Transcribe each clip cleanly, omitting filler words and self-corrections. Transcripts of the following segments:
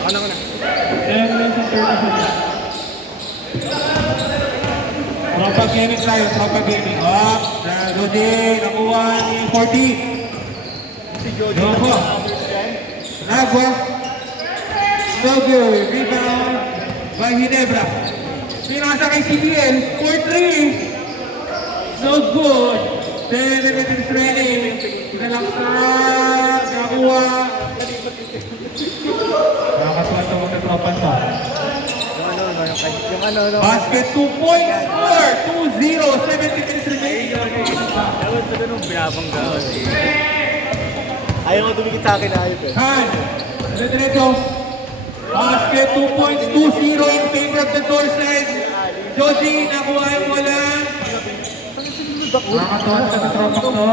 Ako na. 10 minutes and 30 seconds. Tropa gaming tayo, tropa gaming. Up, Jody, nakuha ni 40. Si Jojo. Joko. Nagwa. No good. Rebound by Ginebra. Pinasa kay CBL. 4-3. No good. 10 minutes remaining. Pinalaksak. Nakuha. Nakakatuwa ito mga tropa to. Yung ano. Basket 2 points score. 2-0. 70 minutes remaining. Dapat sa ganun, binabangga ko. Ayaw ko dumikit sa akin, ayos eh. Han. Diretso. Basket 2 points. 2-0 in favor of the Dorsets. Josie, nakuha yung wala. Nakakatuwa ito mga tropa to.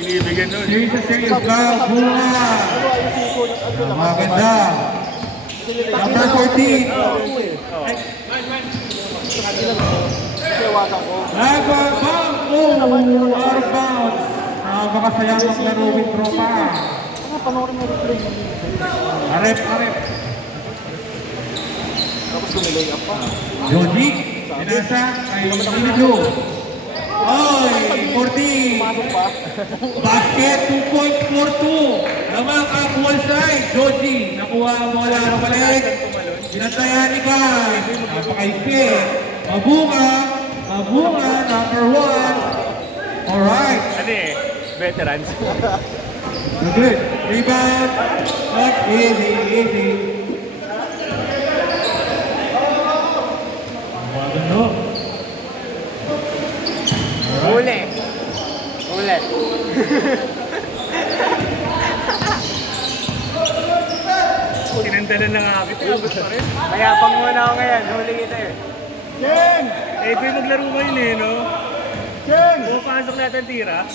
Inibigan nun. Series na series ba? Bunga. Maganda. Number 14. Nagbabang. Oh, out of bounds. Nakakasaya ang laro with tropa. Arep. Tapos gumilay up pa. Joji. Pinasa. Ay, Miniju. Oy, 40. Pasok pa. Basket 2.42. Lamang ang wall side. Joji. Nakuha ang bola. Ano balik? Pinatayan ni Kai. Napakaipit. Mabunga. Number 1. Alright. Ano eh, veterans. Good. Rebound. Up. Easy. Maganda. Uli. Tinandalan na nga kita. Mayapang muna ako ngayon. Huli kita eh. Jen! Eh, ito yung maglaro ngayon eh, no? Jen! Pumapasok natin tira.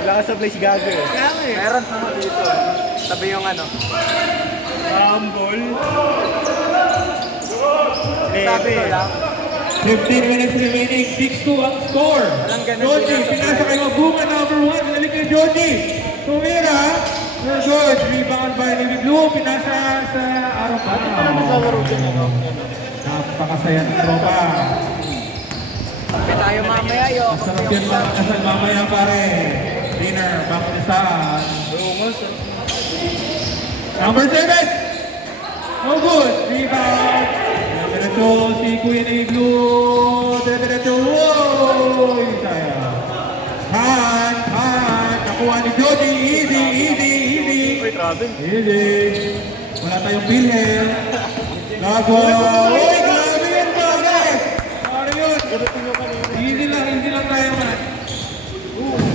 Wala ka sa place gago eh. Kaya nga eh. Meron pa dito. Sabi yung ano. Ball. Sabi ko lang. 15 minutes remaining, 6-2 ang score. Joji, pinasa kay Mabunga, number 1. Nalik kay Joji. Tumira. Good. Rebound by Navy Blue. Pinasa sa araw pa. Napakasaya ng tropa. Pagka tayo mamaya, Masarap yan mga kasal mamaya pare. Dinner, baptisaan. Number 7. No good. Rebound. Diretso si Kuya Navy Blue. Diretso. Woy! Sayang. Han. Nakuha ni Jody. Easy. Uy, travel. Easy. Wala tayong bilhin. Lago. Uy, grabe yan pare. Pare yun. Easy lang tayo man.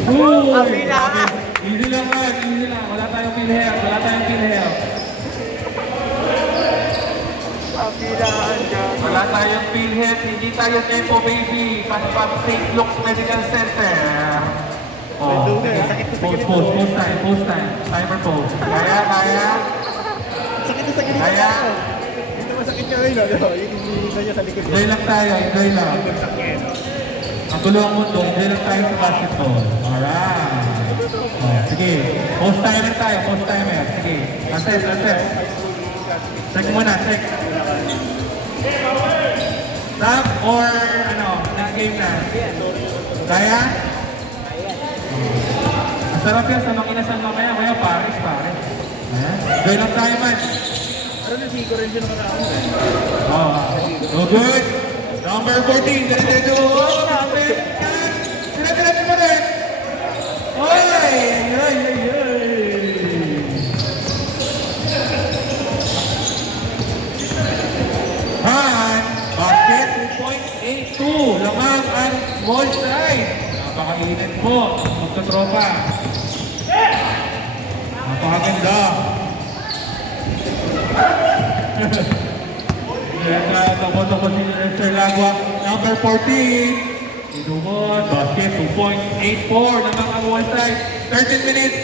Uy. Easy lang. Wala tayong bilhin. Wala tayong bilhin. Hindi tayo tempo baby. Pasipag St. Luke's Medical Center. Oh, post time. Timer post. Kaya. Sakit na sakit. Kaya. Ito masakit niya ngayon, no? Yung hindi niya sa likod. Enjoy lang tayo. Sakit. Ang gulo ang mundo, enjoy lang tayo sa basketball. Alright. Oh, sige. Post timer tayo. Sige. Assess. Check muna. Stop or next game na? Kaya? Ang sarap yan sa makinasal mamaya. Kaya pares. Enjoy lang tayo man. Pero nasigo rin siya nakaraan. So good. Number 14. Diretso. Diretso mo rin. Oy! Han, basket 2.82. Lamang ang small side. Napakainit mo. Magkatropa. Napakaganda. Toko si Sir Lagwa. Number 14. Idumon. Basket 2.84. Lamang ang one side. 13 minutes.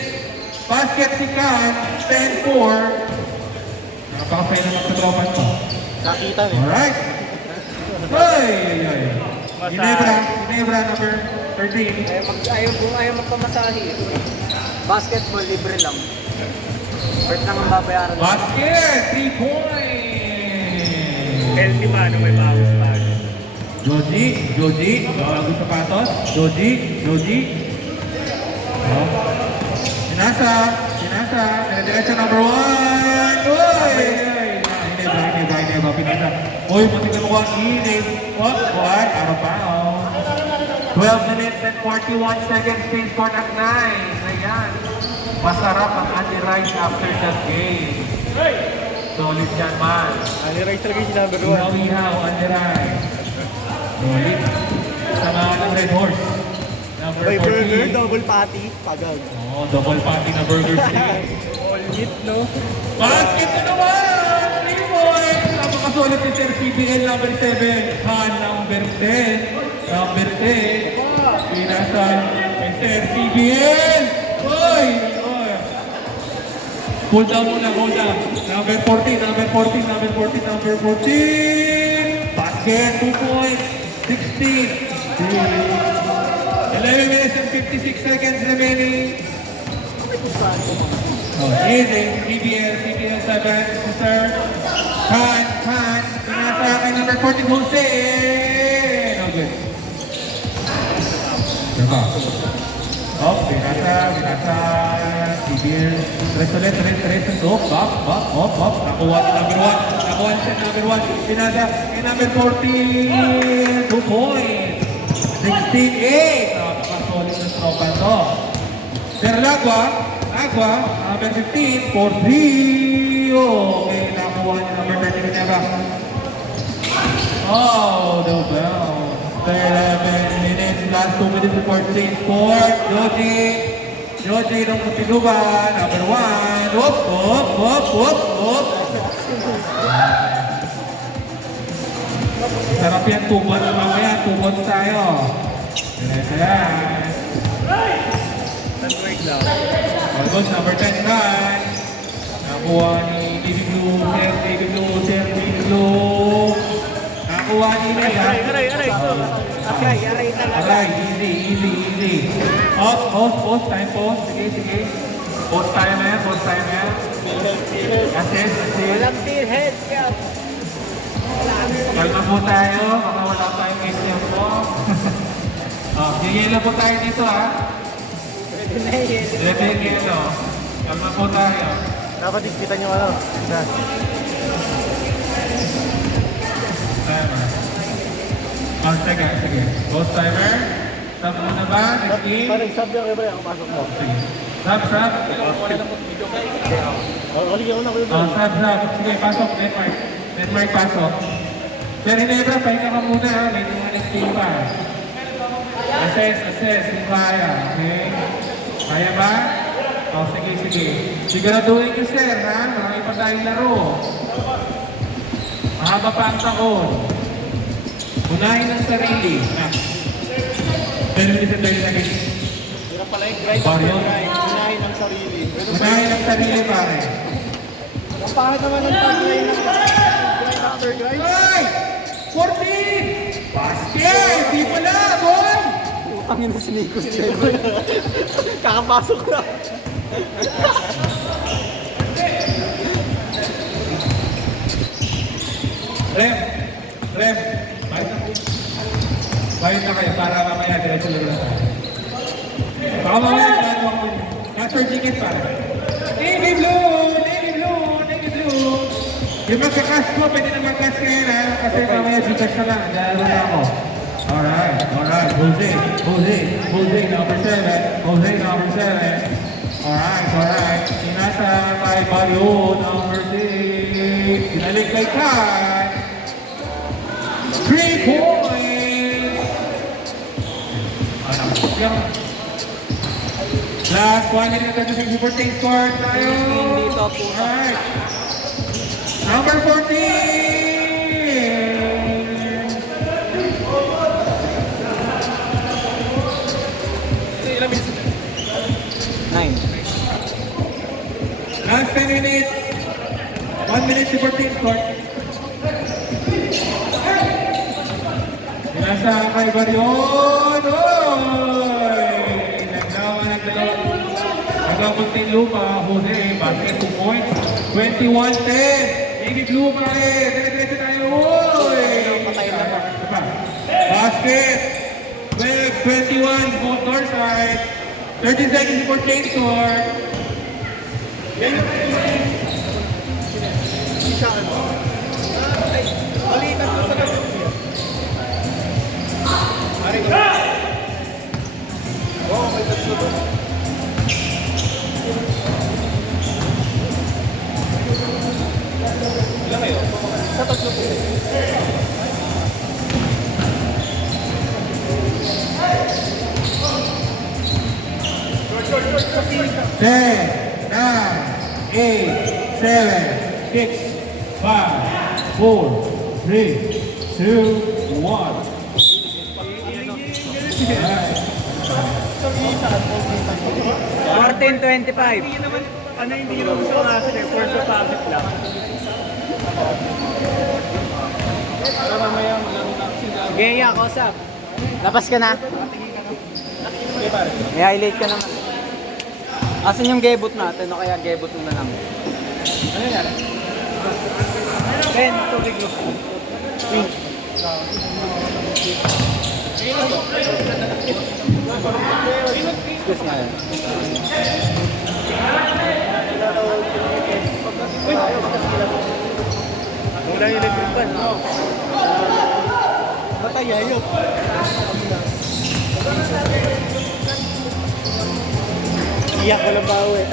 Basket si Kan. 10-4. Napakasaya naman sa tropa ito. Nakita eh. Alright. Ay. Ginebra number 13. Ayaw magpamasahe. Basketball, libre lang. First lang ang babayaran. Basket! 3 points! Healthy man, may bawas pa. Joji, bago sapatos. Joji. Oh. Sinasa, dire-diretso number 1. Uy! Hindi ba, pinasa. Uy, matignan mo ko ang init. What? Out of bounds. 12 minutes and 41 seconds, space court at 9. Ayan. Masarap ang anti-rise after that game. Solid yan, man. Ani-rise talaga yung number 1. Ihaw, anti-rise. Solid. Sa mga ng Red Horse. Number By burger, 14. double patty, pagag. Oh, double patty na burger steak. All meat, no? Basket na naman! 3 points! Napakasulit ni Sir CBL number 7. Han number 10. Number 10. Pinasan ni Sir CBL! Oy! Hold down muna, hold down. Number 14. Basket, 2 points. 16. 11 minutes and 56 seconds remaining. Oh, easy. CBL 7. Sir. Han. Pinasa kay number 14, Jose. No good. Diba? Oh, pinasa. CBL. Tres. Bop. Nakuha ni number 1. Pinasa kay number 14. 2 points. 16-8. Napakasolid na tropa to. Sir Lagwa, number 15, 4-3. Okay, nakuha ni number 13 Neva. Oh, the bell. 11 minutes, last 2 minutes before change court. Joji ng Kutiluba, number 1. Whoop. Sarap yan, 2 points mamaya, 2 points tayo. Yan. Sandwich lang. Almost number 10 guys. Nakuha ni David Blue. Nakuha ni Nea. Aray talaga. Alright, easy. Post, time post. Sige. Post timer. Assist. Walang head ka. Kalma po tayo, baka wala tayong ATM po. Yelo po tayo dito ha. Ready yung yelo. Kalma po tayo. Dapat ikita nyo ano. Timer. Sige. Post timer. Stop mo na ba? Next game. sub yung iba yung pasok mo. Stop. Kaligyan ko na ko Stop. Sige, pasok. Netmark pasok. Sir Hinebra, pahinga ka muna ha. May mga next game pa. Assess. Kung kaya. Okay? Kaya ba? O, sige. Siguraduhin nyo, sir, ha? Marami pa tayong laro. Mahaba pa ang taon. Unahin ang sarili. Ha? 10 minutes and 30 seconds. Hirap pala yung grind Barrio. Unahin ang sarili. Unahin ang sarili, pare. Ang pangit naman ng tag-grind after grind. Ay! 14! Basket! Di pala! Goal! Utangin na si Nico si Jebo. Kakapasok na. Rem. Bayad na kayo para mamaya diretso lang na tayo. Baka mamaya gano'n ako. Master ticket para. Navy blue! Yung magkakas ko, pwede na magkas kayo na. Kasi mamaya Gcash na lang. Dahil na ako. Alright. Jose, number 7. Alright. Sinasa kay Mario, number 6. Sinalik kay Kai. 3 points! Last 1 minute na sa super team score tayo. Dito po. Alright. Number 14! Last 10 minutes. 1 minute super team score. Nasa kay Barion. Oy! Naglawan ang dalawa. Taga Muntinlupa, Jose, basket 2 points. 21-10. Navy Blue pa rin. Dire-diretso tayo. Uy! Basket. 12-21, both door side. 30 seconds before change score. Ten, nine, eight, seven, six, five, four, three, two, one. Alright. 14-25. Ano hindi naman gusto ng akin eh, force of habit lang. Sige, iya, kausap. Labas ka na. May highlight ka naman. Asan yung gebot natin? O kaya gebot mo na lang? Ano yan? Ben, tubig mo. Excuse nga yan. Wala yung electric fan. Batay, ayok. Iyak ko lang bawi.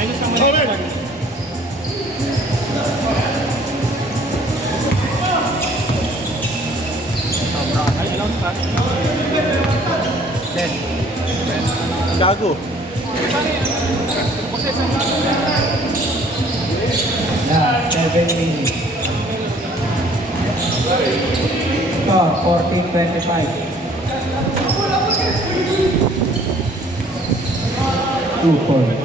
Ayos naman. Gago. Yeah, 7 minutes. Score 14-25. 2 points.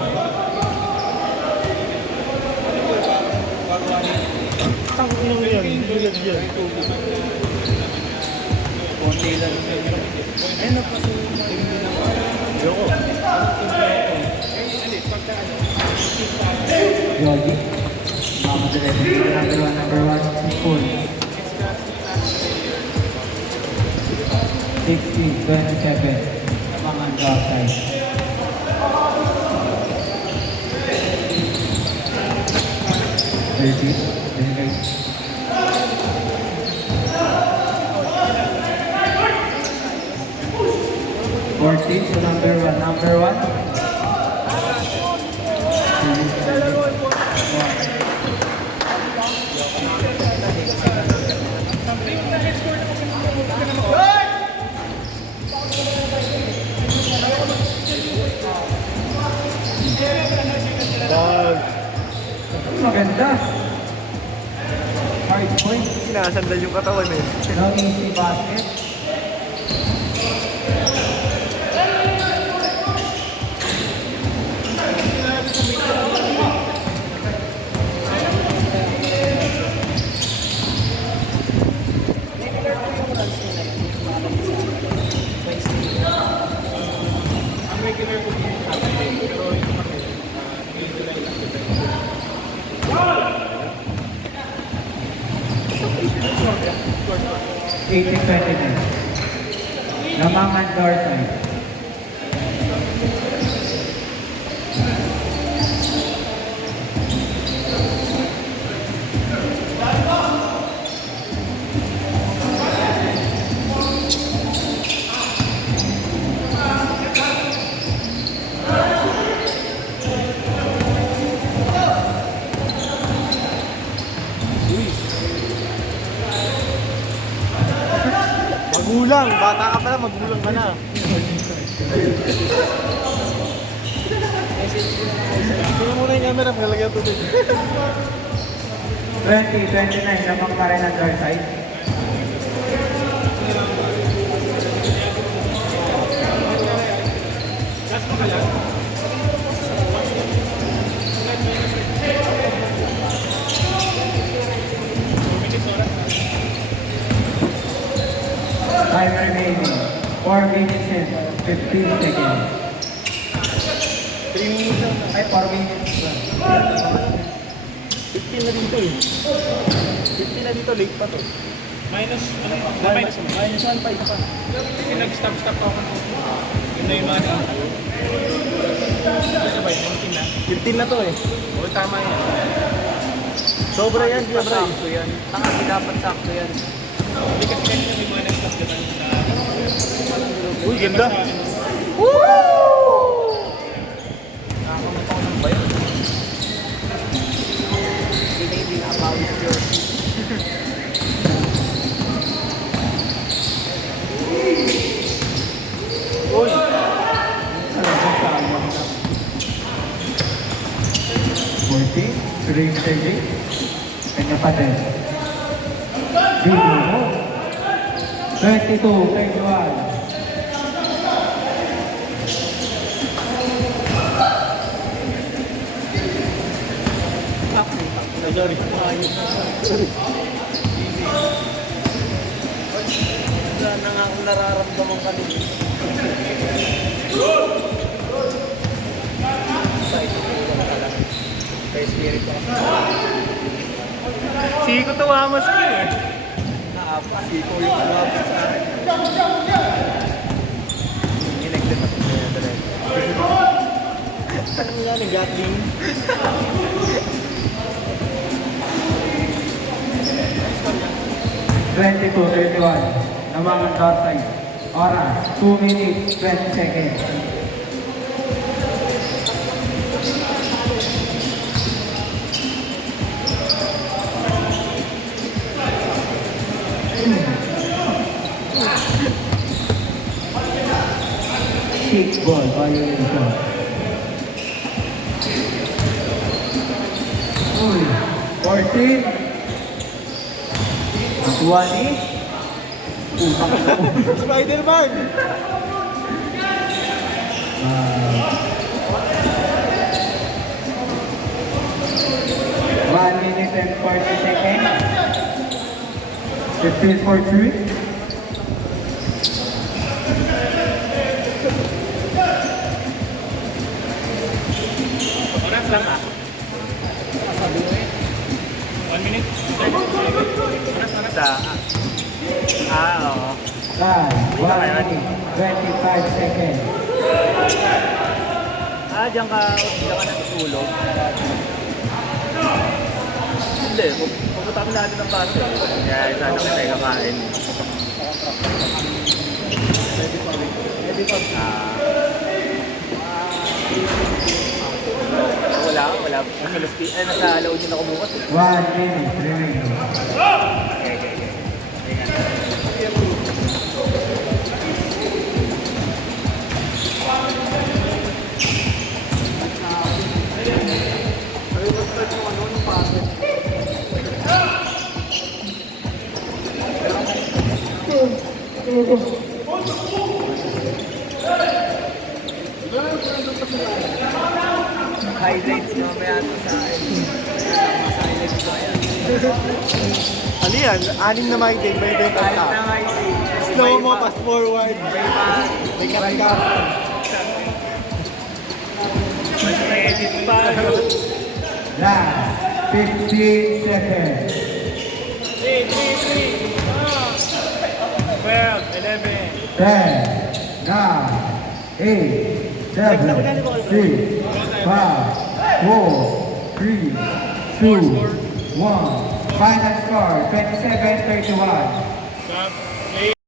Yogi. Mama director. Number one. Full. 16-27. Mga outside. Fourteen to number one. Maganda. 5 points. Sinasandal yung katawan eh. No easy basket. Lamangan door side. Magulang, bata ka pala, magulang ka na. Ito muna yung camera, magalagay ito din. 20-29, lamang pa rin ang door side. minutes and 15 seconds. 3 minutes lang. Ay, 4 minutes ba? 15 na dito eh. 15 na dito, late pa to. Minus 1.5 pa. Kasi nag-stop ako. Yun na yung mga ano ba, 19 na? 15 na to eh. Oo, tama yan. Sobra yan, sobra. Sakto yan. Taka, dapat sakto yan. Hindi kasi kanina may mga nag-stop dyan na... Uy, ganda! Nakakamata ko ng bayan. Hindi nakapawis yun. Uy! Talaga sa amang na. 14, range serving. Kanya pa din. Dito mo. 22, 21. Sorry. Wala na nga akong nararamdaman kanina. Excited ko lang talaga. Kaya spirit ko. Siko tumama sa'yo eh. Siko yung kumapit sa akin. Ginagdat ako na talaga. Ano nga ni Gatling? 22, 21. Namangan door side. Oras, 2 minutes, 20 seconds. Kick ball, violation. Uy, 14. 20. Spider-Man! 1 minute and 40 seconds. 15 for 3. Oras lang ah. 1 minute. Oras ah. Oo. 5, 1 minute, 25 seconds. Diyan ka natutulog. Hindi, pupunta kami natin ng paso. Kaya sana kita kakain. Pwede pa. Wala. Nasa load yun ako bukas eh. 1 minute remaining. Highlights mamaya ito sa akin. Mas highlights ko yan. Ano yan? Anim na may game, may Kahit beta na ka. nga yun. Slow mo, fast forward. May ka. Edit pa. Last 15 seconds. 12, 11. 10, 9, 8, 7, 6, 5, 4, 3, 2, 1. Final score, 27-31.